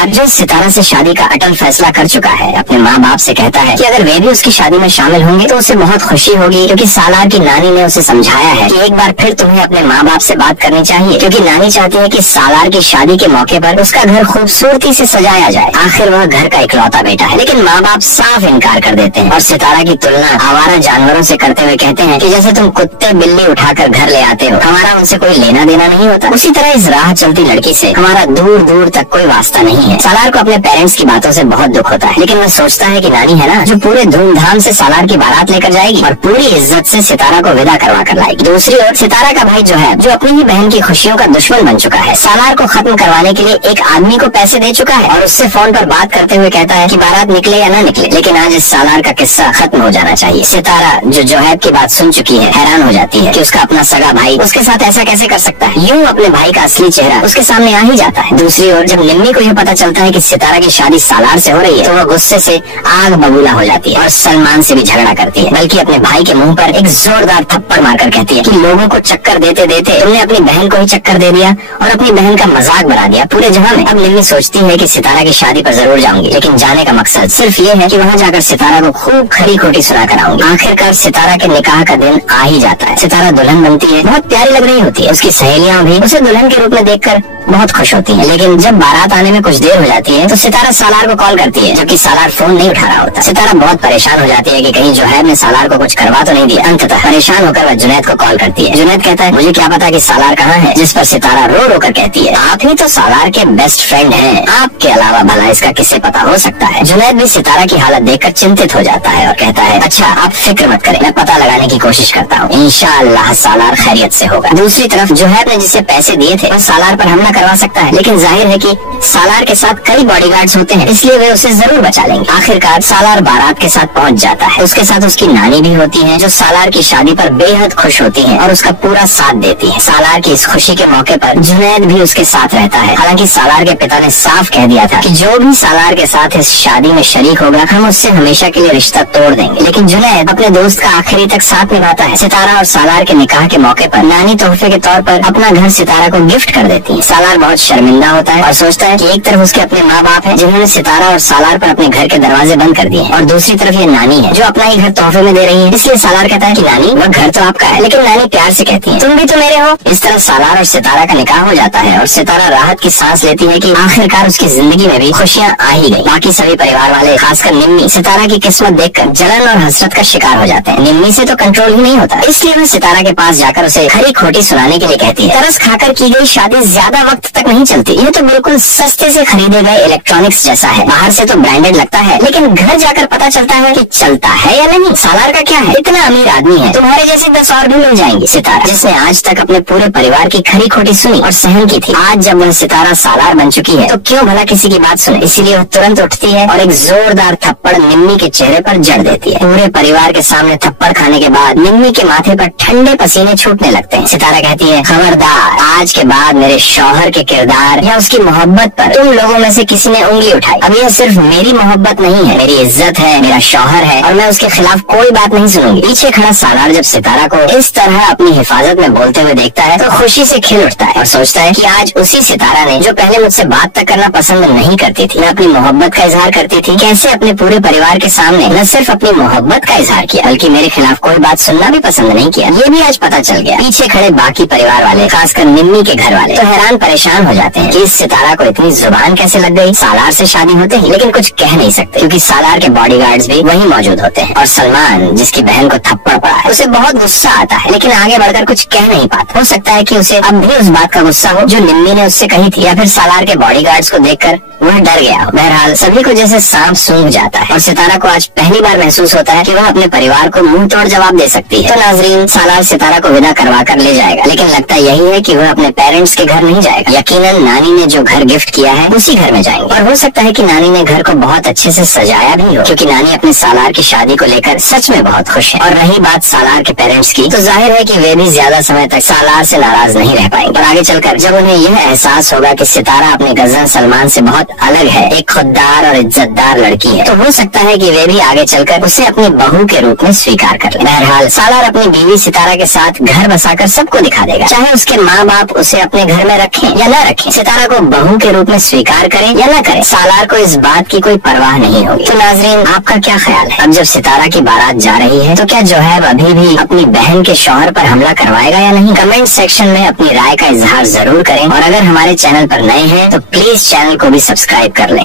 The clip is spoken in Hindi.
सालार जो सितारा से शादी का अटल फैसला कर चुका है, अपने माँ बाप से कहता है कि अगर वे भी उसकी शादी में शामिल होंगे तो उसे बहुत खुशी होगी, क्योंकि सालार की नानी ने उसे समझाया है कि एक बार फिर तुम्हें अपने माँ बाप से बात करनी चाहिए, क्योंकि नानी चाहती है कि सालार की शादी के मौके पर उसका घर खूबसूरती से सजाया जाए। आखिर वह घर का इकलौता बेटा है, लेकिन माँ बाप साफ इनकार कर देते हैं और सितारा की तुलना आवारा जानवरों से करते हुए कहते हैं कि जैसे तुम कुत्ते बिल्ली उठाकर घर ले आते हो, हमारा उनसे कोई लेना देना नहीं होता, उसी तरह इस राह चलती लड़की से हमारा दूर दूर तक कोई वास्ता नहीं है। सालार को अपने पेरेंट्स की बातों से बहुत दुख होता है, लेकिन वह सोचता है कि नानी है ना जो पूरे धूमधाम से सालार की बारात लेकर जाएगी और पूरी इज्जत से सितारा को विदा करवा कर लाएगी। दूसरी ओर सितारा का भाई जो है, जो अपनी ही बहन की खुशियों का दुश्मन बन चुका है, सालार को खत्म करवाने के लिए एक आदमी को पैसे दे चुका है और उससे फोन पर बात करते हुए कहता है कि बारात निकले या ना निकले, लेकिन आज इस सालार का किस्सा खत्म हो जाना चाहिए। सितारा जो जोहैब की बात सुन चुकी है, हैरान हो जाती है कि उसका अपना सगा भाई उसके साथ ऐसा कैसे कर सकता है। यूं अपने भाई का असली चेहरा उसके सामने आ ही जाता है। दूसरी ओर जब निम्मी को यह पता चलता है कि सितारा की शादी सालार से हो रही है, तो वह गुस्से से आग बबूला हो जाती है और सलमान से भी झगड़ा करती है, बल्कि अपने भाई के मुंह पर एक जोरदार थप्पड़ मारकर कहती है कि लोगों को चक्कर देते देते तुमने अपनी बहन को ही चक्कर दे दिया और अपनी बहन का मजाक बना दिया पूरे जहां में। अब निम्मी सोचती है कि सितारा की शादी पर जरूर जाऊंगी, लेकिन जाने का मकसद सिर्फ ये है कि वहाँ जाकर सितारा को खूब खरी खोटी सुना कर आऊंगी। आखिरकार सितारा के निकाह का दिन आ ही जाता है। सितारा दुल्हन बनती है, बहुत प्यारी लग रही होती है। उसकी सहेलियां भी उसे दुल्हन के रूप में देखकर बहुत खुश होती हैं, लेकिन जब बारात आने में कुछ देर हो जाती है तो सितारा सालार को कॉल करती है, जबकि सालार फोन नहीं उठा रहा होता। सितारा बहुत परेशान हो जाती है कि कहीं जोहैब ने सालार को कुछ करवा तो नहीं दिया। अंततः परेशान होकर वह जुनैद को कॉल करती है। जुनैद कहता है मुझे क्या पता कि सालार कहाँ है, जिस पर सितारा रो रो कर कहती है आप ही तो सालार के बेस्ट फ्रेंड हैं, आपके अलावा भला इसका किसे पता हो सकता है। जुनैद भी सितारा की हालत देखकर चिंतित हो जाता है और कहता है अच्छा आप फिक्र मत करें, मैं पता लगाने की कोशिश करता हूँ, इंशाअल्लाह सालार खैरियत से होगा। दूसरी तरफ जोहैब ने जिसे पैसे दिए थे वह सालार पर हमला करवा सकता है, लेकिन जाहिर है कि सालार के साथ कई बॉडीगार्ड्स होते हैं, इसलिए वे उसे जरूर बचा लेंगे। आखिरकार सालार बारात के साथ पहुंच जाता है। उसके साथ उसकी नानी भी होती है, जो सालार की शादी पर बेहद खुश होती है और उसका पूरा साथ देती है। सालार की इस खुशी के मौके पर जुनैद भी उसके साथ रहता है। हालांकि सालार के पिता ने साफ कह दिया था कि जो भी सालार के साथ इस शादी में शरीक होगा हम उससे हमेशा के लिए रिश्ता तोड़ देंगे, लेकिन जुनैद अपने दोस्त का आखिरी तक साथ निभाता है। सितारा और सालार के निकाह के मौके पर नानी तोहफे के तौर पर अपना घर सितारा को गिफ्ट कर देती है। सालार बहुत शर्मिंदा होता है और सोचता है कि एक तरफ उसके अपने माँ बाप हैं जिन्होंने सितारा और सालार पर अपने घर के दरवाजे बंद कर दिए हैं, और दूसरी तरफ ये नानी है जो अपना ही घर तोहफे में दे रही है। इसलिए सालार कहता है कि नानी वह घर तो आपका है, लेकिन नानी प्यार से कहती है तुम भी तो मेरे हो। इस तरह सालार और सितारा का निकाह हो जाता है और सितारा राहत की सांस लेती है कि आखिरकार उसकी जिंदगी में भी खुशियाँ आ ही गई। बाकी सभी परिवार वाले खासकर निम्मी सितारा की किस्मत देखकर जलन और हसरत का शिकार हो जाते हैं। निम्मी से तो कंट्रोल ही नहीं होता, इसलिए वह सितारा के पास जाकर उसे खरी खोटी सुनाने के लिए कहती है तरस खाकर की गई शादी ज्यादा वक्त तक नहीं चलती, ये तो बिल्कुल सस्ते से खरीदे गए इलेक्ट्रॉनिक्स जैसा है, बाहर से तो ब्रांडेड लगता है लेकिन घर जाकर पता चलता है कि चलता है या नहीं। सालार का क्या है, इतना अमीर आदमी है, तुम्हारे जैसे 10 और भी मिल जाएंगे। सितारा जिसने आज तक अपने पूरे परिवार की खरी खोटी सुनी और सहन की थी, आज जब वह सितारा सालार बन चुकी है तो क्यों भला किसी की बात सुने। इसीलिए वह तुरंत उठती है और एक जोरदार थप्पड़ निम्मी के चेहरे पर जड़ देती है। पूरे परिवार के सामने थप्पड़ खाने के बाद निम्मी के माथे पर ठंडे पसीने छूटने लगते हैं। सितारा कहती है खबरदार, आज के बाद मेरे शौहर के किरदार या उसकी मोहब्बत पर तुम लोगों में से किसी ने उंगली उठाई। अब यह सिर्फ मेरी मोहब्बत नहीं है, मेरी इज्जत है, मेरा शौहर है और मैं उसके खिलाफ कोई बात नहीं सुनूंगी। पीछे खड़ा सालार जब सितारा को इस तरह अपनी हिफाजत में बोलते हुए देखता है तो खुशी से खिल उठता है और सोचता है कि आज उसी सितारा ने जो पहले मुझसे बात तक करना पसंद नहीं करती थी, मैं अपनी मोहब्बत का इजहार करती थी, कैसे अपने पूरे परिवार के सामने न सिर्फ अपनी मोहब्बत का इजहार किया बल्कि मेरे खिलाफ कोई बात सुनना भी पसंद नहीं किया, ये भी आज पता चल गया। पीछे खड़े बाकी परिवार वाले खासकर निम्मी के घर वाले तो हैरान परेशान हो जाते हैं कि इस सितारा को इतनी जुबान कैसे लग गई सालार से शादी होते ही, लेकिन कुछ कह नहीं सकते क्योंकि सालार के बॉडीगार्ड्स भी वहीं मौजूद होते हैं। और सलमान जिसकी बहन को थप्पड़ पड़ा है उसे बहुत गुस्सा आता है, लेकिन आगे बढ़कर कुछ कह नहीं पाता। हो सकता है कि उसे अब भी उस बात का गुस्सा हो जो निम्मी ने उससे कही थी, या फिर सालार के बॉडीगार्ड्स को देखकर वह डर गया हो। बहरहाल सभी को जैसे सांप सूंघ जाता है और सितारा को आज पहली बार महसूस होता है कि वह अपने परिवार को मुंह तोड़ जवाब दे सकती है। तो नाजरीन, सालार सितारा को विदा करवा कर ले जाएगा, लेकिन लगता यही है कि वह अपने पेरेंट्स के घर नहीं जाएगा। यकीनन नानी ने जो घर गिफ्ट किया है उसी घर में जाएंगे, और हो सकता है कि नानी ने घर को बहुत अच्छे से सजाया भी हो, क्योंकि नानी अपने सालार की शादी को लेकर सच में बहुत खुश है। और रही बात सालार के पेरेंट्स की, तो जाहिर है कि वे भी ज्यादा समय तक सालार से नाराज नहीं रह पाएंगे। और आगे चलकर जब उन्हें यह एहसास होगा कि सितारा अपने कजन सलमान से बहुत अलग है, एक खुददार और इज्जतदार लड़की है, तो हो सकता है कि वे भी आगे चलकर उसे अपनी बहू के रूप में स्वीकार कर ले। बहरहाल सालार अपनी बीवी सितारा के साथ घर बसाकर सबको दिखा देगा, चाहे उसके माँ बाप उसे अपने घर में रखें या न रखें, सितारा को बहू के रूप में स्वीकार करें या न करें, सालार को इस बात की कोई परवाह नहीं होगी। तो नाजरीन, आपका क्या ख्याल है? अब जब सितारा की बारात जा रही है तो क्या जोहैब अभी भी अपनी बहन के शौहर पर हमला करवाएगा या नहीं? कमेंट सेक्शन में अपनी राय का इजहार जरूर करें और अगर हमारे चैनल पर नए हैं तो प्लीज चैनल को भी सब्सक्राइब कर लें।